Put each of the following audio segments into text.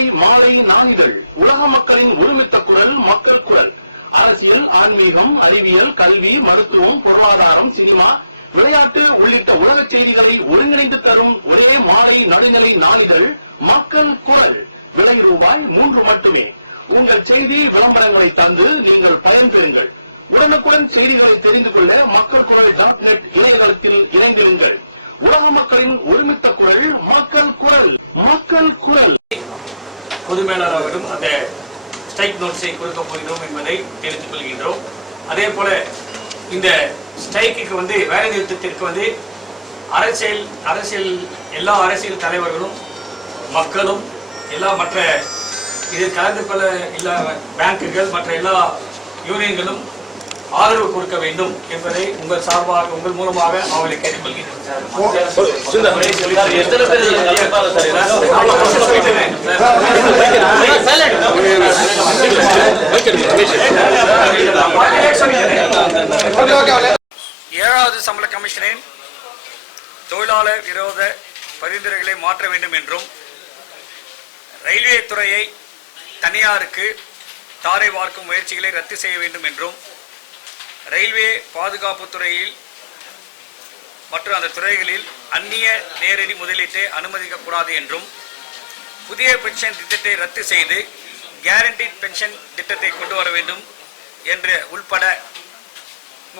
காலை மாலை நாளிதழ் உலக மக்களின் ஒருமித்த குரல் மக்கள் குரல். அரசியல், ஆன்மீகம், அறிவியல், கல்வி, மருத்துவம், பொருளாதாரம், சினிமா, விளையாட்டு உள்ளிட்ட உலக செய்திகளை ஒருங்கிணைந்து தரும் ஒரே மாலை நடுநிலை நாளிதழ் மக்கள் குரல். விலை ரூபாய் 3 மட்டுமே. உங்கள் செய்தி விளம்பரங்களை தந்து நீங்கள் பயன்பெறுங்கள். உடனுக்குடன் செய்திகளை தெரிந்து கொள்ள மக்கள் குரல் .net இணையதளத்தில் இணைந்திருங்கள். உலக மக்களின் ஒருமித்த குரல் மக்கள் குரல். மக்கள் குரல். பொது மேலாளரிடம் அந்த ஸ்ட்ரைக் நோட்டீஸை கொடுக்க போகிறோம் என்பதை தெரிவித்துக் கொள்கின்றோம். அதே போல இந்த ஸ்ட்ரைக்கு வேலை நிறுத்தத்திற்கு அரசியல் எல்லா அரசியல் தலைவர்களும் மக்களும் எல்லா மற்ற இதில் கலந்து கொள்ள எல்லா பேங்குகள் மற்ற எல்லா யூனியன்களும் ஆதரவு கொடுக்க வேண்டும் என்பதை உங்கள் சார்பாக உங்கள் மூலமாக அவர்களை கேட்டுக்கொள்கிறேன். ஏழாவது சம்பள கமிஷனின் தொழிலாளர் விரோத பரிந்துரைகளை மாற்ற வேண்டும் என்றும் ரயில்வே துறையை தனியாருக்கு தாரை வார்க்கும் முயற்சிகளை ரத்து செய்ய வேண்டும் என்றும் ரயில்வே பாதுகாப்பு துறையில் மற்றும் அந்த துறைகளில் அந்நிய நேரடி முதலீட்டை அனுமதிக்கக்கூடாது என்றும் புதிய பென்ஷன் திட்டத்தை ரத்து செய்து கேரண்டீட் பென்ஷன் திட்டத்தை கொண்டு வர வேண்டும் என்று உள்பட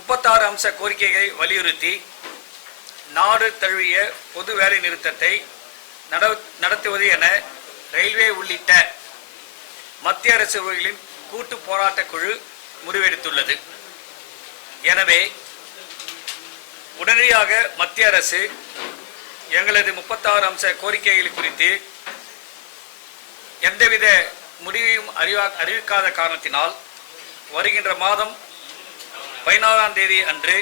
36 அம்ச கோரிக்கைகளை வலியுறுத்தி நாடு தழுவிய பொது வேலை நிறுத்தத்தை நடத்துவது என ரயில்வே உள்ளிட்ட மத்திய அரசுகளின் கூட்டு போராட்ட குழு முடிவெடுத்துள்ளது. எனவே உடனடியாக மத்திய அரசு எங்களது 36 அம்ச கோரிக்கைகள் குறித்து எந்தவித முடிவையும் அறிவிக்காத காரணத்தினால் வருகின்ற மாதம் 16ஆம் தேதி அன்று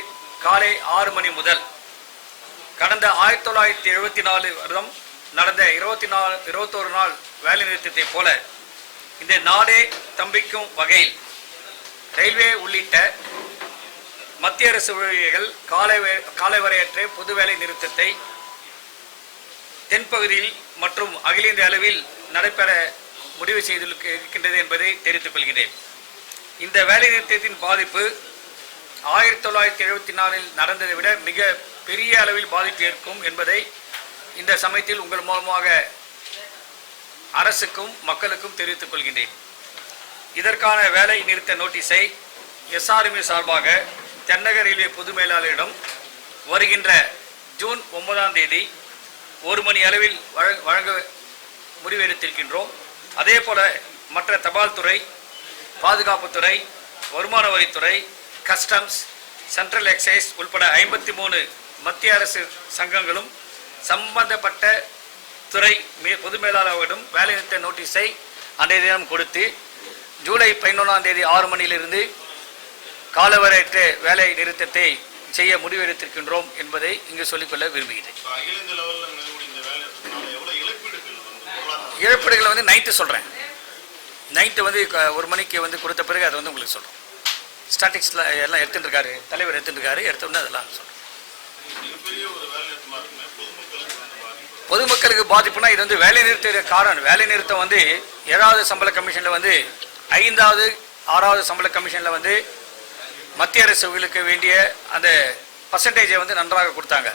காலை 6 மணி முதல் கடந்த 1974 வருடம் நடந்த 21 நாள் வேலை நிறுத்தத்தை போல இந்த நாடே தம்பிக்கும் வகையில் ரயில்வே உள்ளிட்ட மத்திய அரசு ஊழியர்கள் காலவரையற்ற பொது வேலை நிறுத்தத்தை தென்பகுதியில் மற்றும் அகில இந்திய அளவில் நடைபெற முடிவு செய்திருக்கின்றது என்பதை தெரிவித்துக் கொள்கிறேன். இந்த வேலை நிறுத்தத்தின் பாதிப்பு 1974 நடந்ததை விட மிக பெரிய அளவில் பாதிப்பு ஏற்கும் என்பதை இந்த சமயத்தில் உங்கள் மூலமாக அரசுக்கும் மக்களுக்கும் தெரிவித்துக் கொள்கின்றேன். இதற்கான வேலை நிறுத்த நோட்டீஸை SRMU சார்பாக தென்னக ரயில்வே பொது மேலாளரிடம் வருகின்ற ஜூன் 9ஆம் தேதி 1 மணி அளவில் வழங்க முடிவெடுத்திருக்கின்றோம். அதே போல மற்ற தபால் துறை, பாதுகாப்புத்துறை, வருமான வரித்துறை, கஸ்டம்ஸ், சென்ட்ரல் எக்சைஸ் உள்பட 53 மத்திய அரசு சங்கங்களும் சம்பந்தப்பட்ட துறை பொது மேலாளரிடம் வேலை நிறுத்த நோட்டீஸை அன்றைய தினம் கொடுத்து ஜூலை 11ஆம் தேதி 6 மணியிலிருந்து காலவரையற்ற வேலை நிறுத்தத்தை செய்ய முடிவெடுத்திருக்கின்றோம் என்பதை இங்கு சொல்லிக்கொள்ள விரும்புகிறேன். இழப்பீடுகளை நைட்டு சொல்கிறேன். நைட்டு 1 மணிக்கு கொடுத்த பிறகு அதை உங்களுக்கு சொல்கிறோம். ஸ்டாட்டிக்ஸில் எல்லாம் எடுத்துட்டு இருக்காரு, தலைவர் எடுத்துட்டு இருக்காரு, எடுத்தோடனே அதெல்லாம் சொல்கிறோம். பொதுமக்களுக்கு பாதிப்புனா இது வேலை நிறுத்த காரணம். வேலை நிறுத்தம் 7வது சம்பள கமிஷனில் 5வது 6வது சம்பள கமிஷனில் மத்திய அரசுகளுக்கு வேண்டிய அந்த பர்சன்டேஜை நன்றாக கொடுத்தாங்க.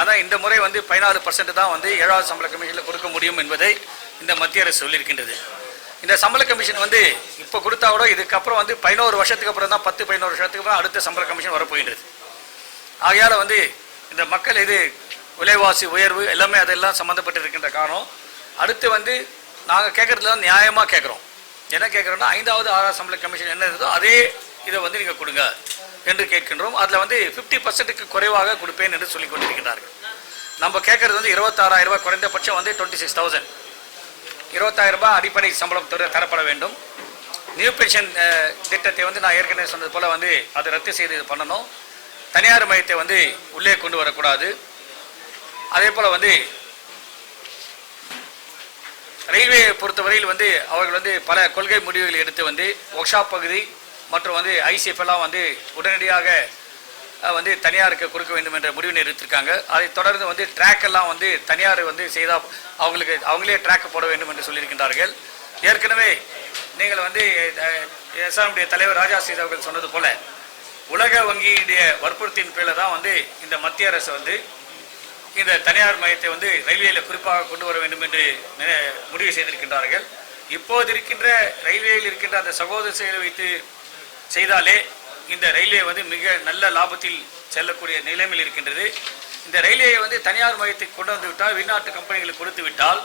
ஆனால் இந்த முறை 14% தான் 7வது சம்பள கமிஷனில் கொடுக்க முடியும் என்பதை இந்த மத்திய அரசு சொல்லியிருக்கின்றது. இந்த சம்பள கமிஷன் இப்போ கொடுத்தா கூட இதுக்கப்புறம் 11 வருஷத்துக்கு அப்புறம் தான் 10-11 வருஷத்துக்கு அப்புறம் அடுத்த சம்பள கமிஷன் வரப்போகின்றது. ஆகையால் இந்த மக்கள் இது விலைவாசி உயர்வு எல்லாமே அதெல்லாம் சம்மந்தப்பட்டு இருக்கின்ற காரணம். அடுத்து நாங்கள் கேட்கறதுல நியாயமாக கேட்குறோம். என்ன கேட்குறோன்னா 5வது 6வது சம்பள கமிஷன் என்ன இருந்தோ அதே இதை நீங்கள் கொடுங்க என்று கேட்கின்றோம். அதில் 50%க்கு குறைவாக கொடுப்பேன் என்று சொல்லிக் கொண்டிருக்கிறார்கள். நம்ம கேட்கறது 26,000 ரூபாய், குறைந்தபட்சம் 26,000, 26,000 ரூபாய் அடிப்படை சம்பளம் தரப்பட வேண்டும். நியூ பென்ஷன் திட்டத்தை நான் ஏற்கனவே சொன்னது போல அதை ரத்து செய்து இது பண்ணணும். தனியார் மையத்தை உள்ளே கொண்டு வரக்கூடாது. அதே போல் ரயில்வே பொறுத்தவரையில் அவர்கள் பல கொள்கை முடிவுகள் எடுத்து ஒர்க் ஷாப் பகுதி மற்றும் ICF எல்லாம் உடனடியாக வந்து தனியாருக்கு கொடுக்க வேண்டும் என்ற முடிவினை எடுத்திருக்காங்க. அதை தொடர்ந்து வந்து ட்ராக் எல்லாம் வந்து தனியார் வந்து செய்தால் அவங்களே ட்ராக் போட வேண்டும் என்று சொல்லியிருக்கின்றார்கள். ஏற்கனவே நீங்கள் வந்து எஸ்ஆர்எம்டைய தலைவர் ராஜா சீத் அவர்கள் சொன்னது போல உலக வங்கியுடைய வற்புறுத்தின் பேரில் தான் வந்து இந்த மத்திய அரசு வந்து இந்த தனியார் மையத்தை வந்து ரயில்வேயில் குறிப்பாக கொண்டு வர வேண்டும் என்று முடிவு செய்திருக்கின்றார்கள். இப்போது இருக்கின்ற ரயில்வேயில் இருக்கின்ற அந்த சகோதர செயலை வைத்து செய்தாலே இந்த ரயில்வே வந்து மிக நல்ல லாபத்தில் செல்லக்கூடிய நிலைமையில் இருக்கின்றது. இந்த ரயில்வேயை வந்து தனியார் மையத்தை கொண்டு வந்து விட்டால், வெளிநாட்டு கம்பெனிகளுக்கு கொடுத்து விட்டால்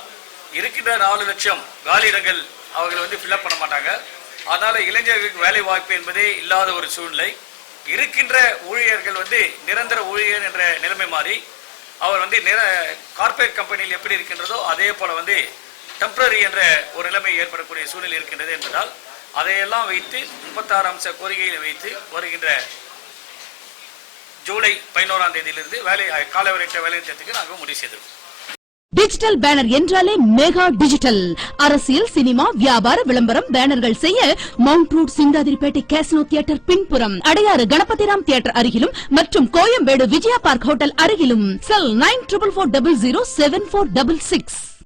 இருக்கின்ற 4 லட்சம் காலியிடங்கள் அவர்கள் வந்து ஃபில்அப் பண்ண மாட்டாங்க. அதனால இளைஞர்களுக்கு வேலை வாய்ப்பு என்பதே இல்லாத ஒரு சூழ்நிலை. இருக்கின்ற ஊழியர்கள் வந்து நிரந்தர ஊழியர் என்ற நிலைமை மாறி அவர் வந்து கார்பரேட் கம்பெனியில் எப்படி இருக்கின்றதோ அதே போல வந்து டெம்பரரி என்ற ஒரு நிலைமை ஏற்படக்கூடிய சூழ்நிலை இருக்கின்றது என்பதால் அதையெல்லாம் வைத்து 36 அம்ச கோரிக்கைகளை வைத்து வருகின்ற ஜூலை 11ஆம் தேதியிலிருந்து காலவரையற்ற வேலை நிறுத்தத்துக்கு நாங்கள் முடிவு செய்திருக்கோம். டிஜிட்டல் பேனர் என்றாலே மெகா டிஜிட்டல். அரசியல், சினிமா, வியாபார விளம்பரம் பேனர்கள் செய்ய மவுண்ட் ரோட் சிங்காதிரிப்பேட்டை கேசினோ தியேட்டர் பின்புறம், அடையாறு கணபதிராம் தியேட்டர் அருகிலும் மற்றும் கோயம்பேடு விஜயா பார்க் ஹோட்டல் அருகிலும். செல் 9444007466.